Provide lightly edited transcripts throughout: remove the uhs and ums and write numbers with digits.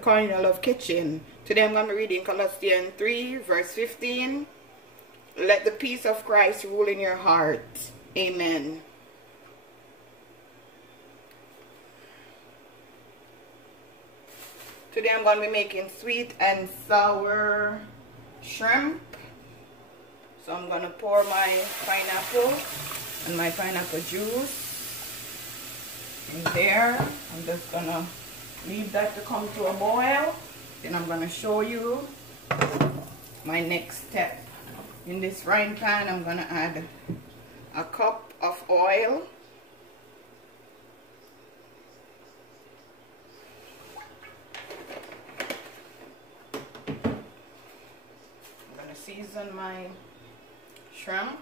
CORNELIALOVE KITCHEN. Today I'm going to be reading Colossians 3 verse 15. Let the peace of Christ rule in your heart. Amen. Today I'm going to be making sweet and sour shrimp. So I'm going to pour my pineapple and my pineapple juice in there. I'm just going to leave that to come to a boil. Then I'm going to show you my next step. In this frying pan, I'm going to add a cup of oil. I'm going to season my shrimp.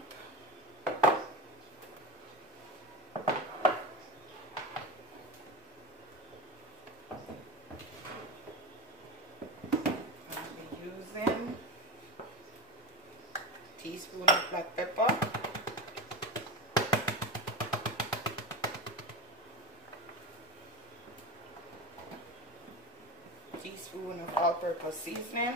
Teaspoon of black pepper, teaspoon of all-purpose seasoning,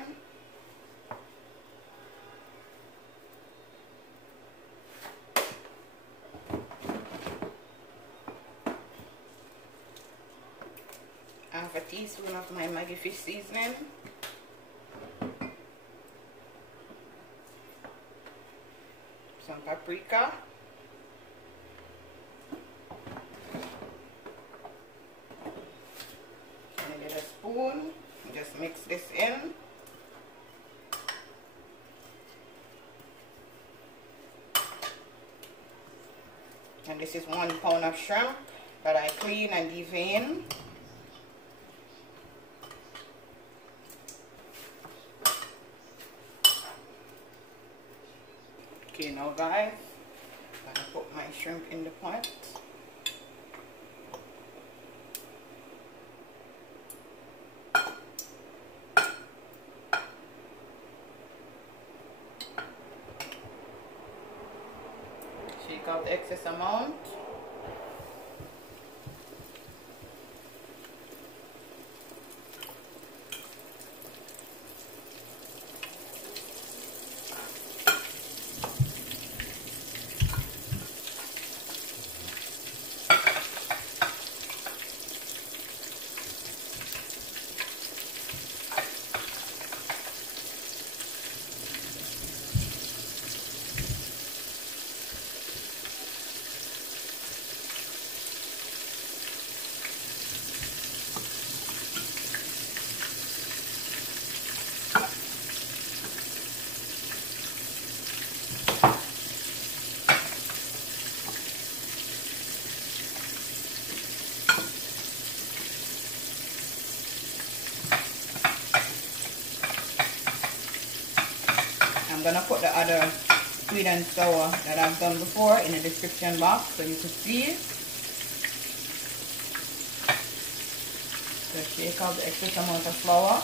half a teaspoon of my Maggi fish seasoning, some paprika, and a little spoon. Just mix this in. And this is 1 pound of shrimp that I clean and devein. Okay, now guys, I'm going to put my shrimp in the pot. Shake out the excess amount. I'm going to put the other sweet and sour that I've done before in the description box so you can see it. Just shake out the excess amount of flour.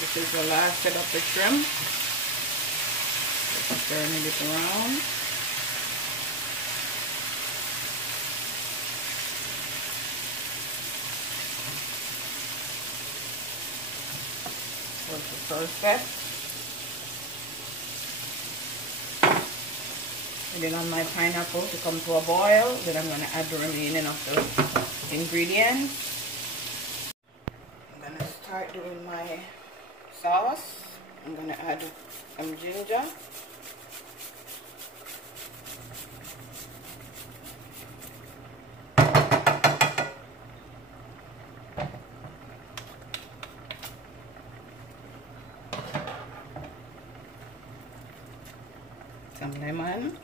This is the last set of the shrimp. Just turning it around. So the first step. waiting on my pineapple to come to a boil. Then I'm going to add the remaining of the ingredients. I'm going to start doing my sauce. I'm going to add some ginger. Some lemon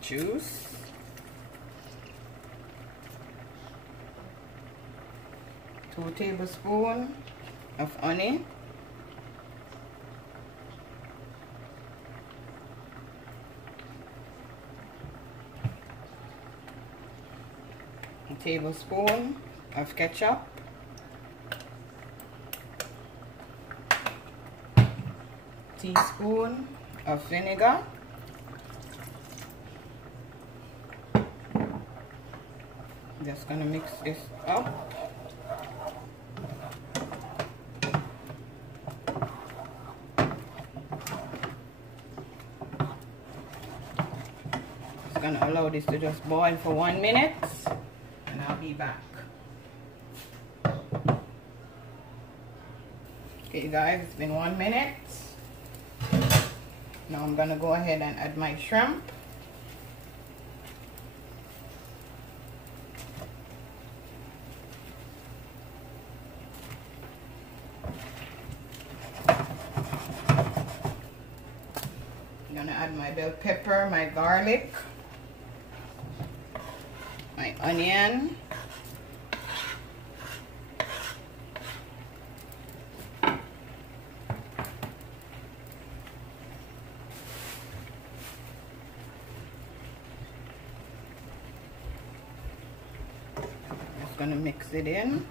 juice. 2 tablespoons of honey. 1 tablespoon of ketchup. 1 teaspoon of vinegar. Just gonna mix this up. Just gonna allow this to just boil for 1 minute, and I'll be back. Okay guys, it's been 1 minute. Now I'm gonna go ahead and add my shrimp. I'm gonna add my bell pepper, my garlic, my onion, just gonna mix it in.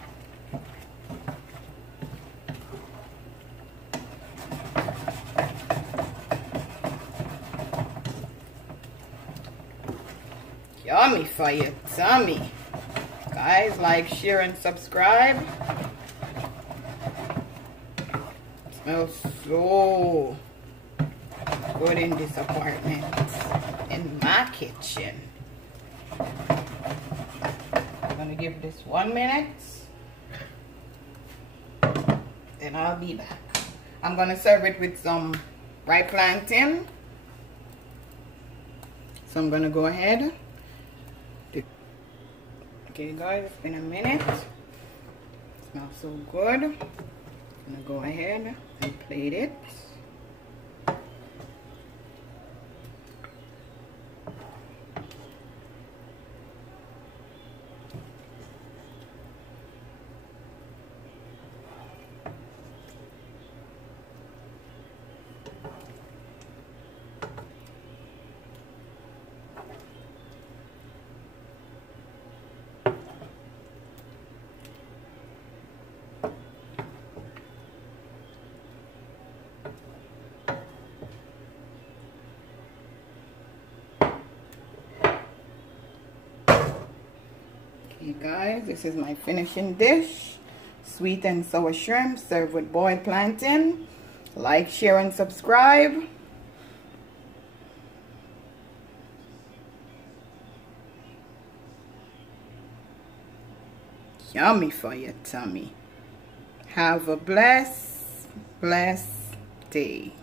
Yummy for your tummy. Guys, like, share, and subscribe. It smells so good in this apartment, in my kitchen. I'm gonna give this 1 minute, then I'll be back. I'm gonna serve it with some ripe plantain. So I'm gonna go ahead. Okay guys, it's been a minute. It smells so good. I'm gonna go ahead and plate it. Okay guys, this is my finishing dish. Sweet and sour shrimp served with boiled plantain. Like, share, and subscribe. Yummy for your tummy. Have a blessed day.